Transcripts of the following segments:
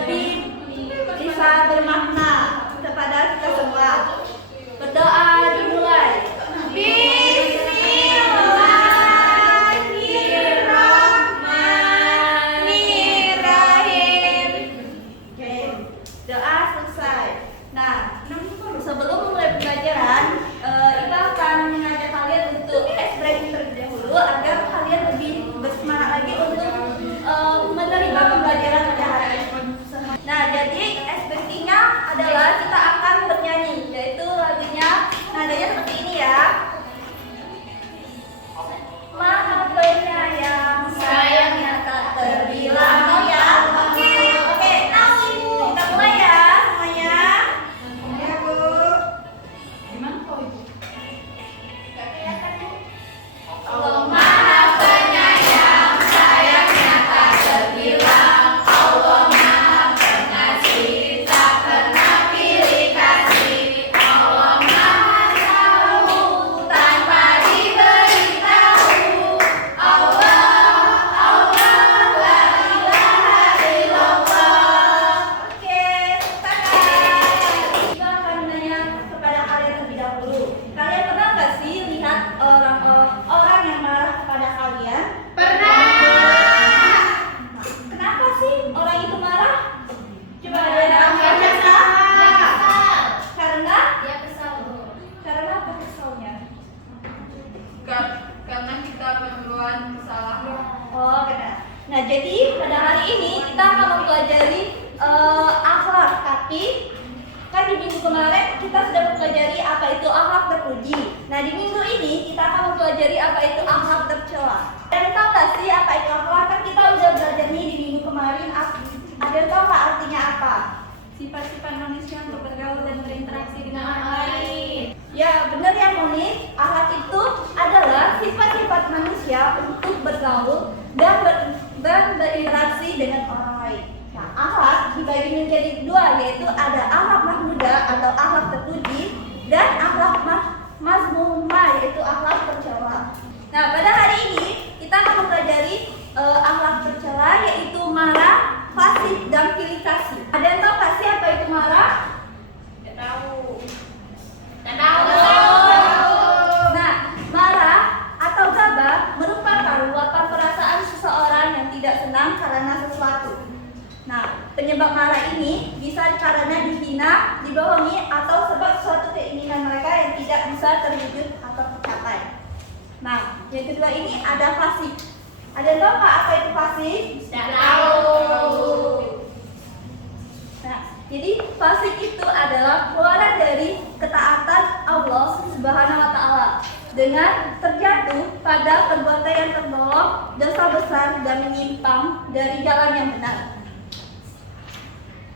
lebih bisa bermakna kepada kita semua. Berdoa dimulai. Bismillahirrahmanirrahim. Oke, doa selesai. Nah, sebelum memulai pembelajaran, kita akan mengajak kalian untuk ice breaking terlebih dahulu agar kalian lebih bersemangat lagi untuk menerima pembelajaran pada hari ini. Nah, jadi ice breakingnya adalah kita akan bernyanyi, yaitu lagunya nadanya seperti ini ya. Maha penyayang, sayangnya tak terbilang. Oh ya, oke, now kita mulai ya semuanya. Ya Bu. Gimana kau Ibu? Gak kelihatan Bu. Allah Maha Penyayang, sayangnya tak terbilang. Allah Maha Pengasih, tak pernah pilih kasih. Allah Maha Tahu, tanpa diberitahu. Allah, la ilaha illallah. Oke, sepakat. Kita akan menanya kepada kalian terlebih dahulu. Kalian pernah nggak sih lihat orang yang marah kepada kalian? Kenapa sih orang itu marah? Coba kalian jawab. Karena Dia kesal, Bu. karena apa kesalnya? Karena kita perempuan salah. Oh, karena. Nah, jadi pada hari ini kita akan mempelajari akhlak. Tapi kan di minggu kemarin kita sudah mempelajari apa itu akhlak terpuji. Nah, di minggu ini kita akan mempelajari apa itu akhlak tercela. Dan tahu nggak sih apa itu akhlak? Kan kita udah belajar nih di minggu kemarin. Ada yang tahu nggak artinya apa? Sifat-sifat manusia untuk bergaul dan berinteraksi dengan orang lain. Ya, benar ya Moni. Akhlak itu adalah sifat-sifat manusia untuk bergaul dan berinteraksi dengan orang lain. Nah, akhlak dibagi menjadi dua, yaitu ada akhlak mahmudah atau akhlak terpuji dan akhlak mazmumah, yaitu akhlak tercela. Nah, pada hari ini kita akan mempelajari akhlak tercela, yaitu marah, fasih, dan pilih kasih. Ada yang tahu nggak sih apa itu marah? Tidak tahu. Nah, marah atau gabah merupakan luapan perasaan seseorang yang tidak senang karena sesuatu. Nah, penyebab marah ini bisa karena dihina, dibohongi, atau sebab suatu keinginan mereka yang tidak bisa terwujud atau tercapai. Nah, yang kedua ini ada fasih. Ada yang tahu nggak apa itu fasih? Tidak tahu. Nah, jadi fasik itu adalah keluaran dari ketaatan Allah Subhanahu wa taala dengan terjatuh pada perbuatan yang tergolong dosa besar dan menyimpang dari jalan yang benar.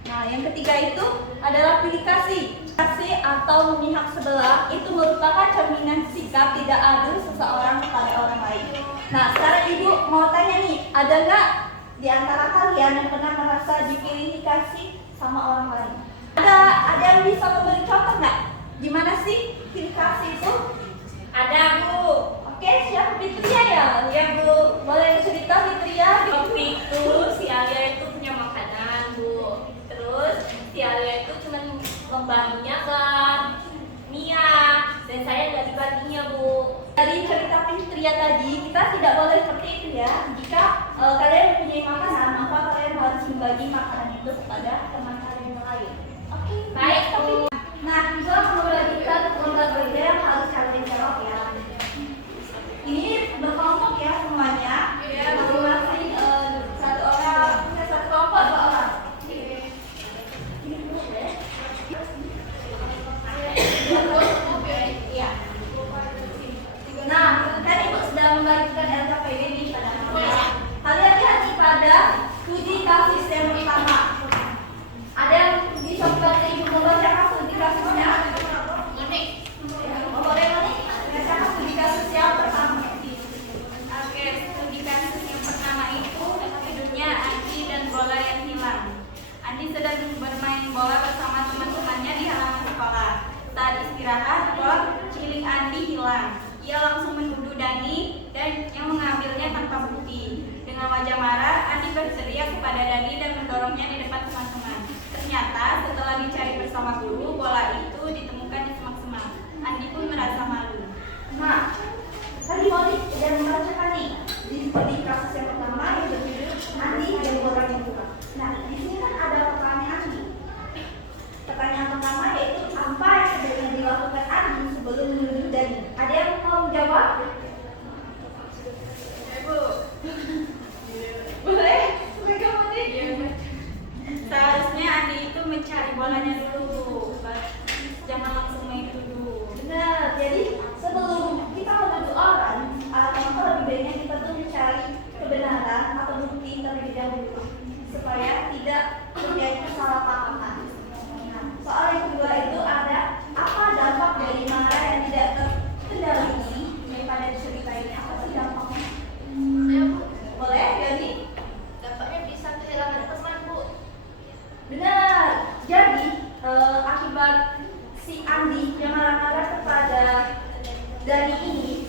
Nah, yang ketiga itu adalah pilih kasih. Kasih atau memihak sebelah itu merupakan cerminan sikap tidak adil seseorang kepada orang lain. Nah, sekarang Ibu mau tanya nih, ada nggak di antara kalian yang pernah merasa dipilih kasih sama orang lain? Ada yang bisa memberi contoh nggak? Gimana sih pilih kasih itu? Ada, Bu. Oke, siapa Fitria ya? Ya, Bu. Boleh cerita Fitria? Waktu itu si Alia itu punya makanan, Bu. Terus si Alia itu cuma membaginya ke Mia dan saya nggak dibaginya, Bu. Dari cerita Fitria tadi, kita tidak boleh seperti itu ya. Jika kalian mempunyai makanan, maka kalian harus membagi makanan itu kepada teman kalian yang lain. Oke, Baik, Bu. Nah, juga membagikan lomba kerja yang harus kalian jawab ya. Ini berkelompok ya semuanya. Iya, Bu. Masing-masing satu orang punya satu kelompok, dua orang. Ini dulu ya. Iya. Nah, kan Ibu sudah membagikan LKPD nih pada kalian. Kalian lihat nih pada studi kasus yang pertama. Ada yang bisa membantu Ibu membacakan studi kasusnya? Boleh nih, bacakan studi kasus yang pertama. Oke, studi kasus yang pertama itu judulnya Andi dan bola yang hilang. Andi sedang bermain bola bersama teman-temannya di halaman sekolah. Saat istirahat, bola milik Andi hilang. Ia langsung menuduh Dani dan yang mengambilnya tanpa bukti. Dengan wajah marah, Andi berteriak kepada Dani dan mendorongnya di depan teman-teman. bolanya dulu Bu. Jangan langsung main dulu. Benar, jadi sebelum kita menuduh orang, maka lebih baiknya kita tuh mencari kebenaran atau bukti terlebih dahulu supaya tidak terjadi kesalahpahaman. Nah, soal yang kedua itu ada apa dampak dari marah yang tidak terkendali daripada cerita ini? Apa sih dampaknya? Boleh, jadi Dampaknya bisa kehilangan teman, Bu. benar. Jadi akibat si Andi yang marah-marah kepada Dani ini,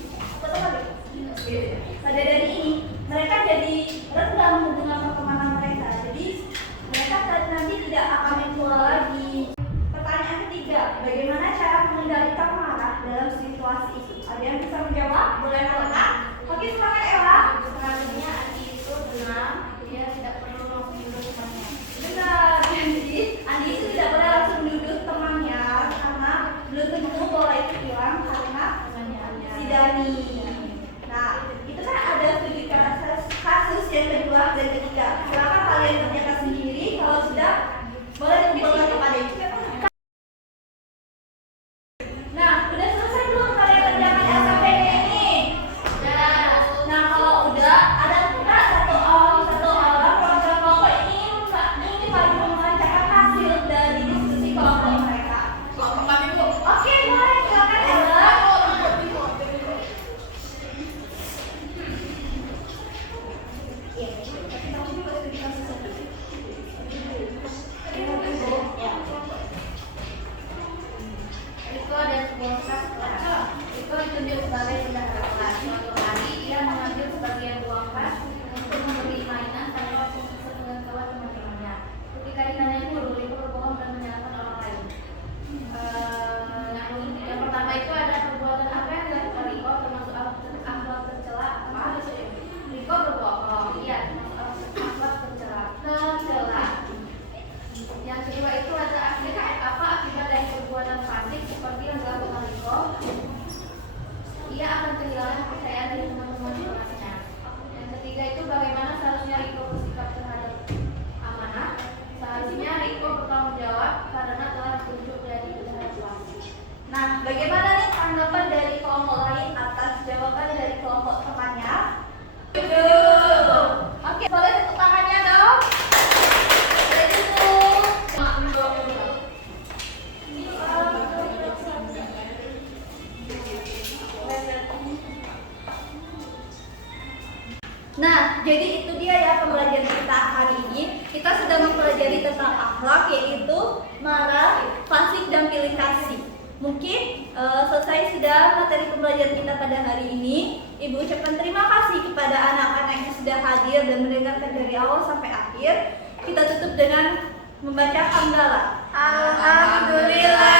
pada Dani ini, mereka jadi renggang dengan pertemanan mereka. Jadi mereka nanti tidak akan mengelola lagi. Pertanyaan ketiga, bagaimana cara mengendalikan marah dalam situasi itu? Ada yang bisa menjawab? Boleh Ella? Oke, silakan Ella. Sebenarnya Andi itu tenang, dia tidak perlu langsung duduk temannya. Benar, jadi Andi itu tidak pernah langsung duduk temannya karena belum tentu bola itu hilang karena si Dani. Nah, itu kan ada studi kasus yang kedua dan ketiga. Silakan kalian kerjakan sendiri. Kalau sudah, boleh dikumpulkan kepada itu. Nah, udah selesai belum kalian kerjakan LKPD ini? Nah, kalau udah, ada enggak satu orang program kelompok ini maju mengerjakan hasil dari diskusi kelompok mereka? Kelompok kami, Bu. Oke, boleh, silakan Ella. Riko dan sebuah kelas. Riko ditunjuk sebagai bendahara kelas. Suatu hari ia mengambil sebagian uang kas untuk membeli mainan tanpa sepengetahuan teman-temannya. Ketika ditanya guru, Riko berbohong dan menyalahkan orang lain. Yang pertama itu ada perbuatan apa yang dilakukan Riko termasuk akhlak tercela apa? Riko berbohong, iya termasuk akhlak tercela. Yang kedua itu ada apa akibat dari perbuatan fasik seperti yang dilakukan Riko. Ia akan kehilangan kepercayaan dari teman-teman kelasnya. Yang ketiga itu bagaimana seharusnya Riko bersikap terhadap amanah. Seharusnya Riko bertanggung jawab karena telah ditunjuk jadi bendahara kelas. Nah, bagaimana nih tanggapan dari kelompok lain atas jawaban dari kelompok temannya? Oke, boleh tepuk tangannya dong. Boleh duduk. Nah, jadi itu dia ya pembelajaran kita hari ini. Kita sudah mempelajari tentang akhlak, yaitu marah, fasik, dan pilih kasih. Mungkin selesai sudah materi pembelajaran kita pada hari ini. Ibu ucapkan terima kasih kepada anak-anak yang sudah hadir dan mendengarkan dari awal sampai akhir. Kita tutup dengan membaca hamdalah. Alhamdulillah.